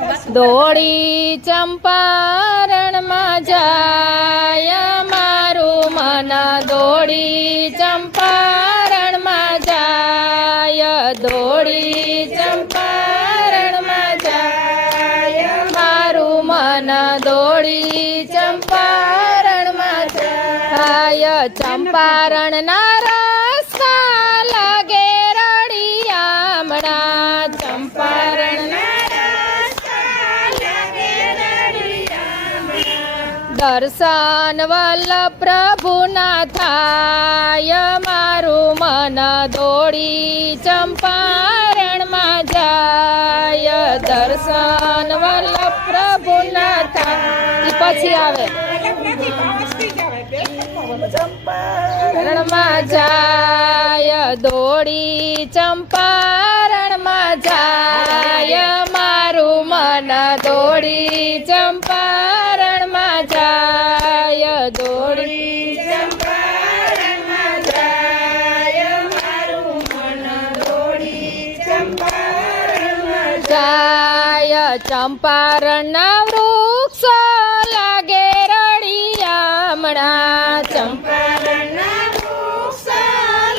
દોડી ચંપારણમાં જાય મારું મન દોડી ચંપારણમાં જાય દોડી ચંપારણમાં જાય મારું મન દોડી ચંપારણમાં જાય ચંપારણના રસ્તા લાગે રળિયામણા ચંપારણના દર્શન વલ્લભ પ્રભુના થાય મારું મન દોડી ચંપારણમાં જાય દર્શન વલ્લભ પ્રભુના થાય પછી આવે ચંપારણમાં જાય દોડી ચંપારણમાં જાય મારું મન દોડી ચંપારણમાં જાય દોડી ચંપારણમાં જાય મારું મન દોડી ચંપારણમાં જાય ચંપારણના વૃક્ષો લાગે રળિયામણા ચંપારણના વૃક્ષો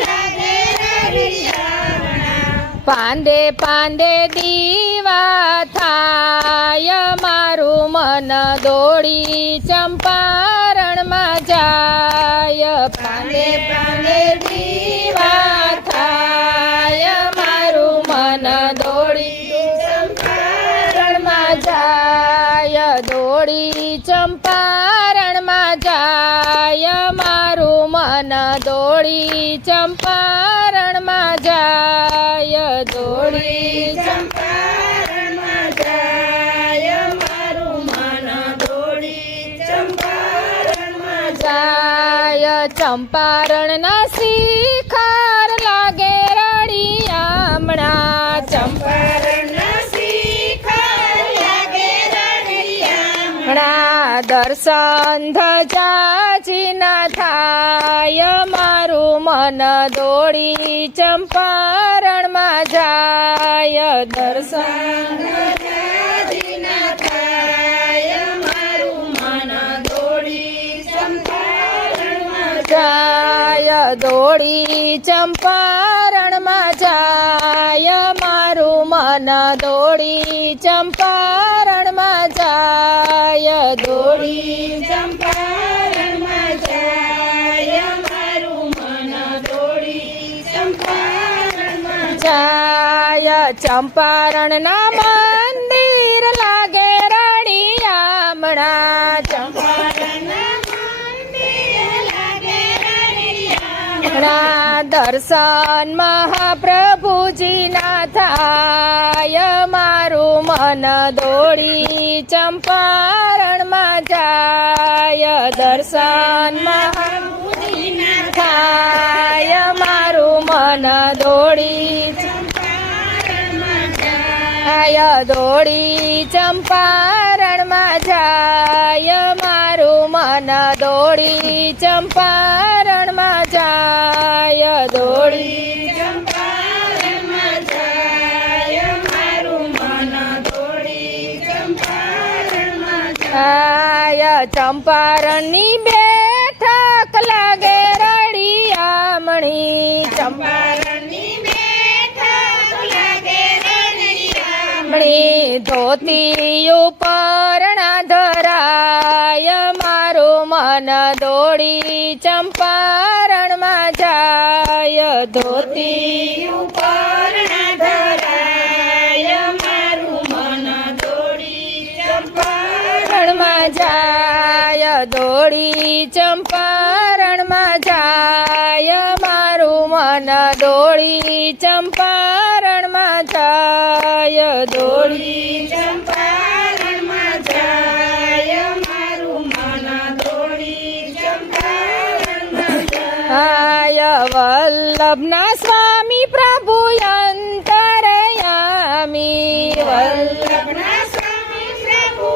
લાગે રળિયામણા પાંદે પાંદે દીવા થાય મારું મન દોડી ચંપારણમાં જાય પાંદે પાંદે દીવા થાય મારું મન દોડી ચંપારણમાં જાય દોડી ચંપારણમાં જાય મારું મન દોડી ચંપારણમાં જાય દોડી ચંપારણમાં જાય મારું મન દોડી ચંપારણમાં જાય ચંપારણના શિખર લાગે રળિયામણા ચંપારણના શિખર લાગે રળિયામણા દર્શન ધજાજીના થાય મારું મન દોડી ચંપારણમાં જાય દર્શન ધજાજીના થાય મારું મન દોડી ચંપારણમાં જાય દોડી ચંપારણમાં જાય મારું મન દોડી ચંપારણમાં જાય દોડી ચંપારણમાં જાય મારું મન દોડી ચંપારણમાં જાય ચંપારણના મંદિર લાગે રળિયામણા ચંપારણના મંદિર લાગે રળિયામણા દર્શન મહાપ્રભુજીના થાય મારું મન દોડી ચંપારણમાં જાય દર્શન મહાપ્રભુજીના થાય મારું મન દોડી ચંપારણમાં જાય દોડી ચંપારણમાં જાય મારું મન દોડી ચંપારણમાં જાય દોડી ચંપારણમાં જાય મારું મન દોડી ચંપારણમાં જાય ચંપારણની બેઠક લાગે રળિયામણી ચંપારણની બેઠક લાગે રળિયામણી ધોતી ઉપરણા ધરાય મારું મન દોડી ચંપારણમાં જાય ધોતી ઉપરણા ધરાય મારું મન દોડી ચંપારણમાં જાય દોડી ચંપારણમાં જાય મારું મન દોડી ચંપારણમાં જાય દોડી ચંપારણમાં જાય મારું મન દોડી ચંપારણમાં જાય વલ્લભના સ્વામી પ્રભુ અંતરયામી વલ્લભના સ્વામી પ્રભુ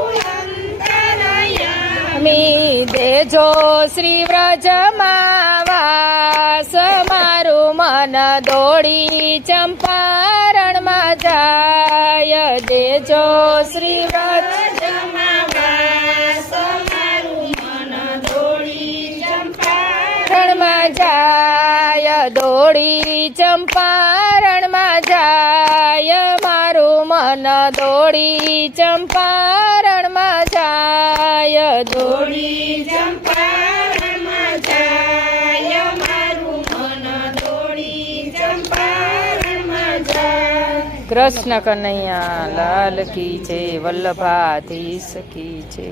અંતરયામી દેજો શ્રી વ્રજમાં વાસ મારું મન દોડી ચંપારણમાં જાય જાય દેજો શ્રી વ્રજમાં વાસ મારું મન દોડી ચંપારણમાં જાય દોડી ચંપારણમાં જાય મારું મન દોડી ચંપારણમાં જાય દોડી ચંપારણમાં જાય મારું મન દોડી ચંપારણમાં જાય. કૃષ્ણ કનૈયા લાલ કી છે, વલ્લભાધીશ કી છે.